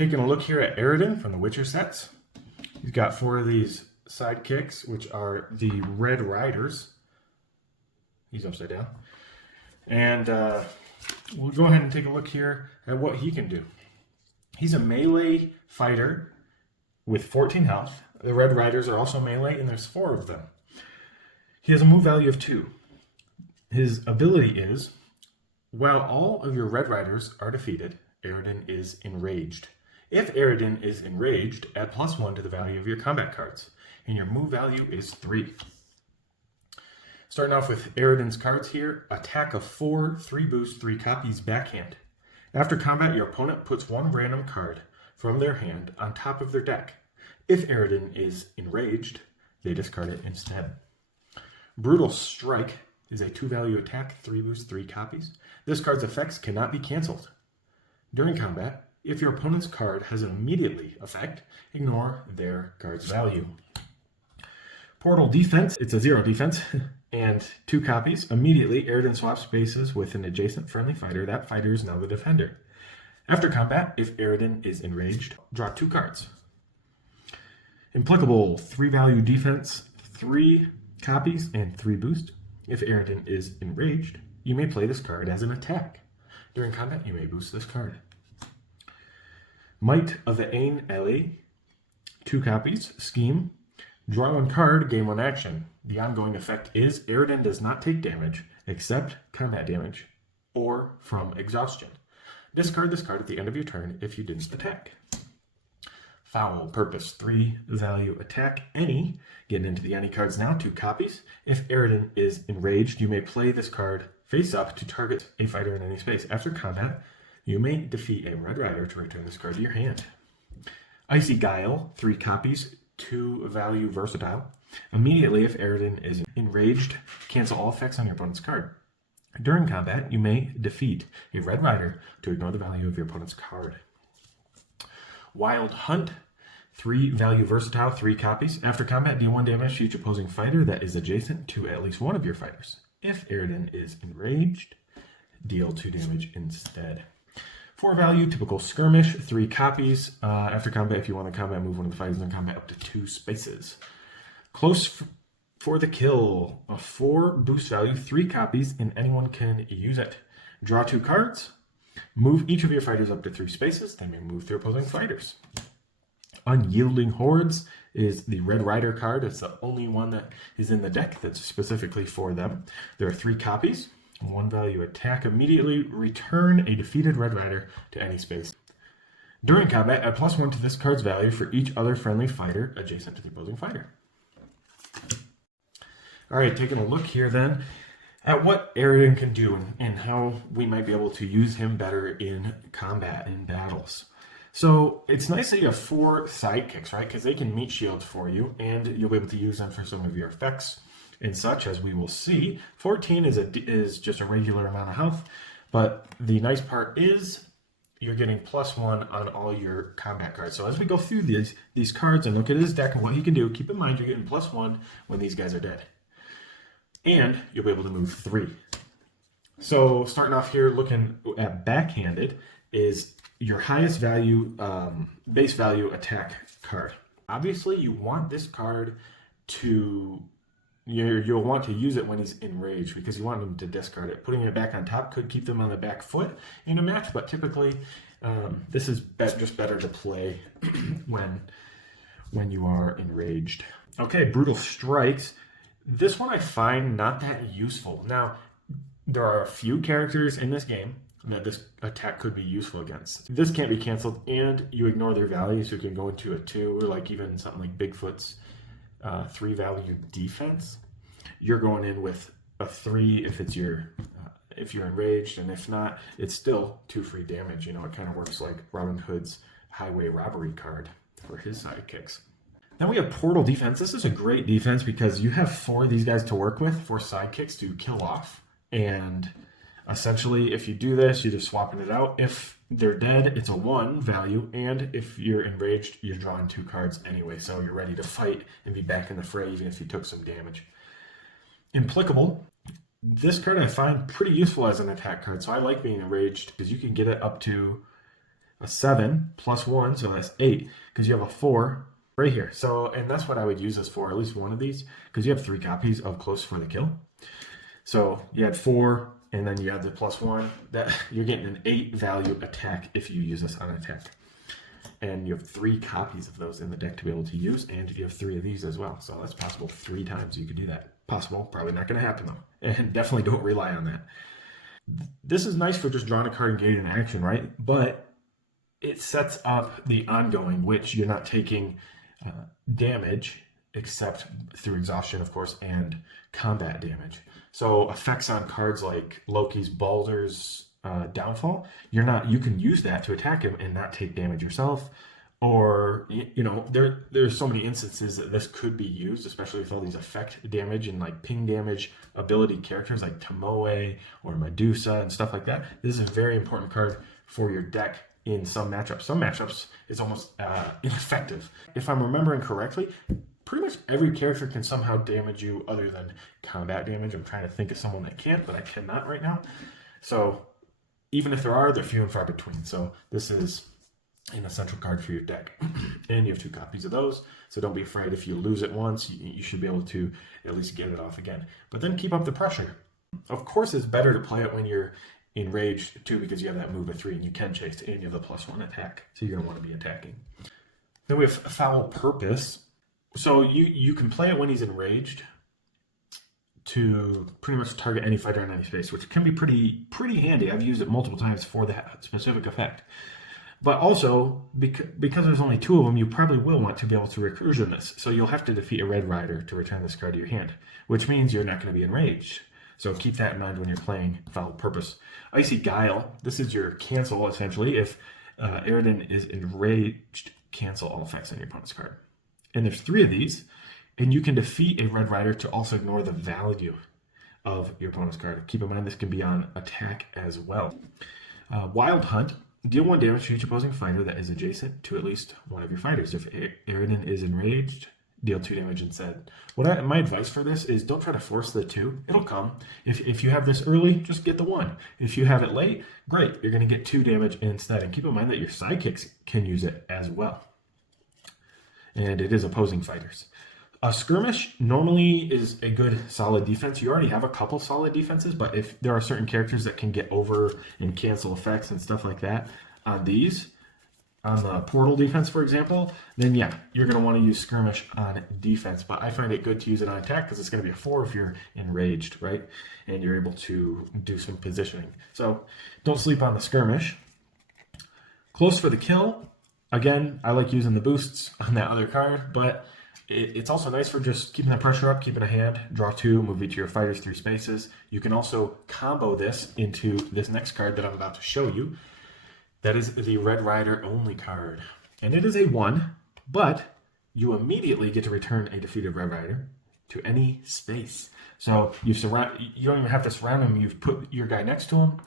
Taking a look here at Eredin from the Witcher sets. He's got 4 of these sidekicks, which are the Red Riders. He's upside down. And we'll go ahead and take a look here at what he can do. He's a melee fighter with 14 health. The Red Riders are also melee, and there's 4 of them. He has a move value of 2. His ability is, while all of your Red Riders are defeated, Eredin is enraged. If Eredin is enraged, add +1 to the value of your combat cards, and your move value is 3. Starting off with Eredin's cards here, attack of 4, 3 boost, 3 copies, backhand. After combat, your opponent puts 1 random card from their hand on top of their deck. If Eredin is enraged, they discard it instead. Brutal Strike is a 2-value attack, 3 boost, 3 copies. This card's effects cannot be canceled. During combat, if your opponent's card has an immediately effect, ignore their card's value. Portal Defense, it's a 0 defense, and 2 copies. Immediately, Eredin swaps spaces with an adjacent friendly fighter. That fighter is now the defender. After combat, if Eredin is enraged, draw 2 cards. Implicable, 3-value defense, 3 copies, and 3 boost. If Eredin is enraged, you may play this card as an attack. During combat, you may boost this card. Might of the Ain Alley, 2 copies. Scheme, draw 1 card, gain 1 action. The ongoing effect is Eredin does not take damage except combat damage or from exhaustion. Discard this card at the end of your turn if you didn't attack. Foul Purpose, 3-value attack, any. Getting into the any cards now, 2 copies. If Eredin is enraged, you may play this card face up to target a fighter in any space. After combat, you may defeat a Red Rider to return this card to your hand. Icy Guile, 3 copies, 2-value versatile. Immediately, if Eredin is enraged, cancel all effects on your opponent's card. During combat, you may defeat a Red Rider to ignore the value of your opponent's card. Wild Hunt, 3-value versatile, 3 copies. After combat, deal 1 damage to each opposing fighter that is adjacent to at least one of your fighters. If Eredin is enraged, deal 2 damage instead. 4-value typical skirmish, 3 copies. After combat, if you want to combat, move one of the fighters in combat up to 2 spaces. Close for the kill, a 4 boost value, 3 copies, and anyone can use it. Draw 2 cards. Move each of your fighters up to 3 spaces, then you move through opposing fighters. Unyielding Hordes is the Red Rider card. It's the only one that is in the deck that's specifically for them. There are 3 copies. 1-value attack. Immediately return a defeated Red Rider to any space. During combat, add +1 to this card's value for each other friendly fighter adjacent to the opposing fighter. Alright, taking a look here then at what Eredin can do and how we might be able to use him better in combat, in battles. So it's nice that you have 4 sidekicks, right? Because they can meet shields for you, and you'll be able to use them for some of your effects and such, as we will see. 14 is just a regular amount of health, but the nice part is you're getting +1 on all your combat cards. So as we go through these cards and look at his deck and what he can do, keep in mind you're getting +1 when these guys are dead. And you'll be able to move 3. So starting off here, looking at backhanded, is your highest value, base value attack card. Obviously, you want this card to, you'll want to use it when he's enraged because you want him to discard it. Putting it back on top could keep them on the back foot in a match, but typically this is just better to play when you are enraged. Okay, Brutal Strikes. This one I find not that useful. Now, there are a few characters in this game that this attack could be useful against. This can't be canceled, and you ignore their value, so you can go into a 2, or like even something like Bigfoot's 3-value defense. You're going in with a 3 if it's if you're enraged, and if not, it's still 2 free damage. You know, it kind of works like Robin Hood's highway robbery card for his sidekicks. Then we have Portal Defense. This is a great defense because you have 4 of these guys to work with, 4 sidekicks to kill off. And essentially, if you do this, you're just swapping it out. If they're dead, it's a 1 value. And if you're enraged, you're drawing 2 cards anyway. So you're ready to fight and be back in the fray, even if you took some damage. Implicable. This card I find pretty useful as an attack card. So I like being enraged because you can get it up to a 7 plus 1, so that's 8, because you have a 4 right here. So, and that's what I would use this for, at least one of these, because you have 3 copies of Close for the Kill. So you had 4, and then you had the plus 1. That you're getting an 8 value attack if you use this on attack. And you have 3 copies of those in the deck to be able to use, and you have 3 of these as well. So that's possible 3 times you could do that. Possible, probably not going to happen though. And definitely don't rely on that. This is nice for just drawing a card and getting an action, right? But it sets up the ongoing, which you're not taking damage, except through exhaustion, of course, and combat damage. So effects on cards like Loki's Baldur's Downfall, you can use that to attack him and not take damage yourself. Or, there's so many instances that this could be used, especially with all these effect damage and like ping damage ability characters like Tomoe or Medusa and stuff like that. This is a very important card for your deck in some matchups. Some matchups is almost ineffective. If I'm remembering correctly, pretty much every character can somehow damage you other than combat damage. I'm trying to think of someone that can't, but I cannot right now. So even if there are, they're few and far between. So this is an essential card for your deck. And you have 2 copies of those. So don't be afraid if you lose it once, you should be able to at least get it off again. But then keep up the pressure. Of course, it's better to play it when you're enraged too, because you have that move of 3 and you can chase, and you have the +1 attack. So you're going to want to be attacking. Then we have Foul Purpose. So you can play it when he's enraged to pretty much target any fighter in any space, which can be pretty handy. I've used it multiple times for that specific effect. But also, because there's only 2 of them, you probably will want to be able to recursion this. So you'll have to defeat a Red Rider to return this card to your hand, which means you're not going to be enraged. So keep that in mind when you're playing Foul Purpose. Icy Guile. This is your cancel, essentially. If Eredin is enraged, cancel all effects on your opponent's card. And there's 3 of these, and you can defeat a Red Rider to also ignore the value of your opponent's card. Keep in mind this can be on attack as well. Wild Hunt. Deal 1 damage to each opposing fighter that is adjacent to at least one of your fighters. If Eredin is enraged, deal 2 damage instead. My advice for this is don't try to force the 2. It'll come. If you have this early, just get the 1. If you have it late, great. You're going to get 2 damage instead. And keep in mind that your sidekicks can use it as well. And it is opposing fighters. A skirmish normally is a good solid defense. You already have a couple solid defenses, but if there are certain characters that can get over and cancel effects and stuff like that on these, on the portal defense, for example, then yeah, you're going to want to use skirmish on defense. But I find it good to use it on attack because it's going to be a 4 if you're enraged, right? And you're able to do some positioning. So don't sleep on the skirmish. Close for the Kill. Again, I like using the boosts on that other card, but it's also nice for just keeping that pressure up, keeping a hand, draw 2, move each of your fighters through spaces. You can also combo this into this next card that I'm about to show you. That is the Red Rider only card. And it is a 1, but you immediately get to return a defeated Red Rider to any space. So you don't even have to surround him. You've put your guy next to him,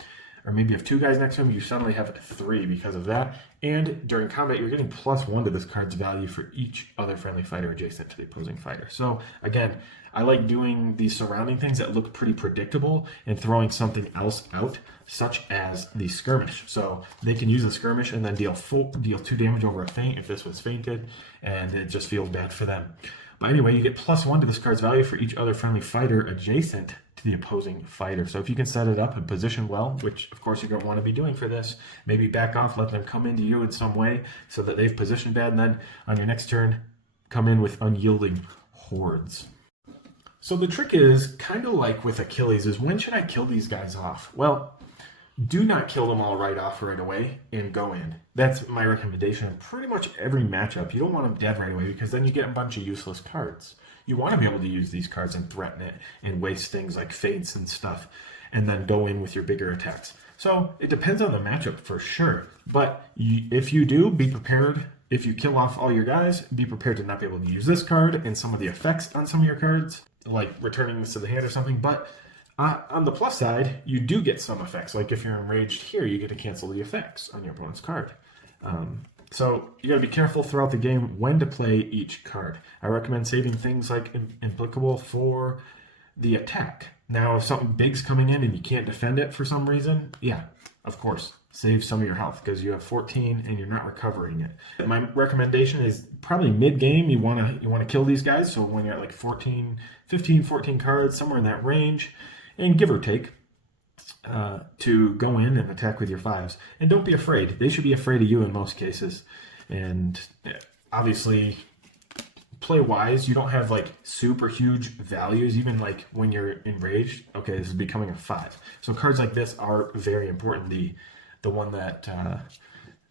or maybe you have 2 guys next to him. You suddenly have 3 because of that. And during combat, you're getting +1 to this card's value for each other friendly fighter adjacent to the opposing fighter. So again, I like doing these surrounding things that look pretty predictable and throwing something else out, such as the skirmish. So they can use the skirmish and then deal 2 damage over a feint if this was feinted, and it just feels bad for them. But anyway, you get +1 to this card's value for each other friendly fighter adjacent to the opposing fighter. So if you can set it up and position well, which of course you're going to want to be doing for this, maybe back off, let them come into you in some way so that they've positioned bad, and then on your next turn, come in with unyielding hordes. So the trick is kind of like with Achilles, is when should I kill these guys off? Well, do not kill them all right away and go in. That's my recommendation in pretty much every matchup. You don't want them dead right away because then you get a bunch of useless cards. You want to be able to use these cards and threaten it and waste things like feints and stuff and then go in with your bigger attacks. So it depends on the matchup for sure. But if you do, be prepared. If you kill off all your guys, be prepared to not be able to use this card and some of the effects on some of your cards, like returning this to the hand or something. But on the plus side, you do get some effects. Like if you're enraged here, you get to cancel the effects on your opponent's card. So you got to be careful throughout the game when to play each card. I recommend saving things like Implicable for the attack. Now, if something big's coming in and you can't defend it for some reason, yeah, of course, save some of your health because you have 14 and you're not recovering it. My recommendation is probably mid-game you want to kill these guys. So when you're at like 14, 15, 14 cards, somewhere in that range, and give or take, to go in and attack with your 5s. And don't be afraid. They should be afraid of you in most cases. And obviously, play wise. You don't have like super huge values, even like when you're enraged. Okay, this is becoming a 5. So cards like this are very important. The one that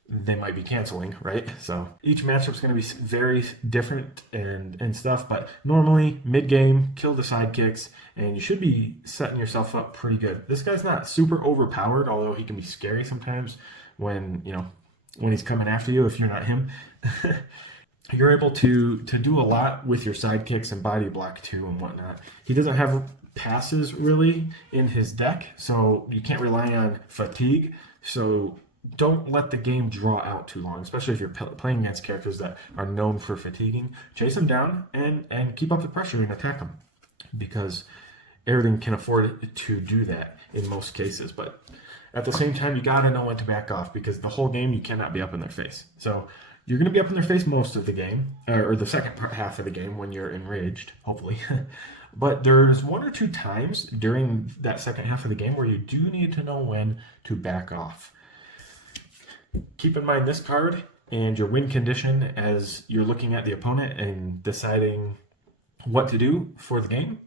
they might be canceling, right? So each matchup is going to be very different and stuff, but normally mid-game, kill the sidekicks, and you should be setting yourself up pretty good. This guy's not super overpowered, although he can be scary sometimes when he's coming after you if you're not him. You're able to do a lot with your sidekicks and body block too and whatnot. He doesn't have passes really in his deck, so you can't rely on fatigue. So don't let the game draw out too long, especially if you're playing against characters that are known for fatiguing. Chase them down and keep up the pressure and attack them, because Eredin can afford to do that in most cases. But at the same time, you got to know when to back off, because the whole game you cannot be up in their face. So you're going to be up in their face most of the game, or the second half of the game when you're enraged, hopefully. But there's 1 or 2 times during that second half of the game where you do need to know when to back off. Keep in mind this card and your win condition as you're looking at the opponent and deciding what to do for the game.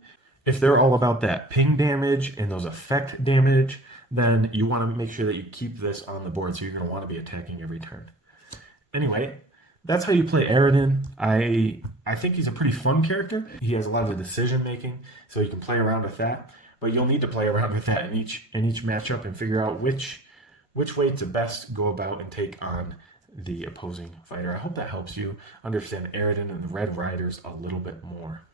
If they're all about that ping damage and those effect damage, then you want to make sure that you keep this on the board, so you're going to want to be attacking every turn. Anyway, that's how you play Eredin. I think he's a pretty fun character. He has a lot of decision making, so you can play around with that. But you'll need to play around with that in each matchup and figure out which way to best go about and take on the opposing fighter. I hope that helps you understand Eredin and the Red Riders a little bit more.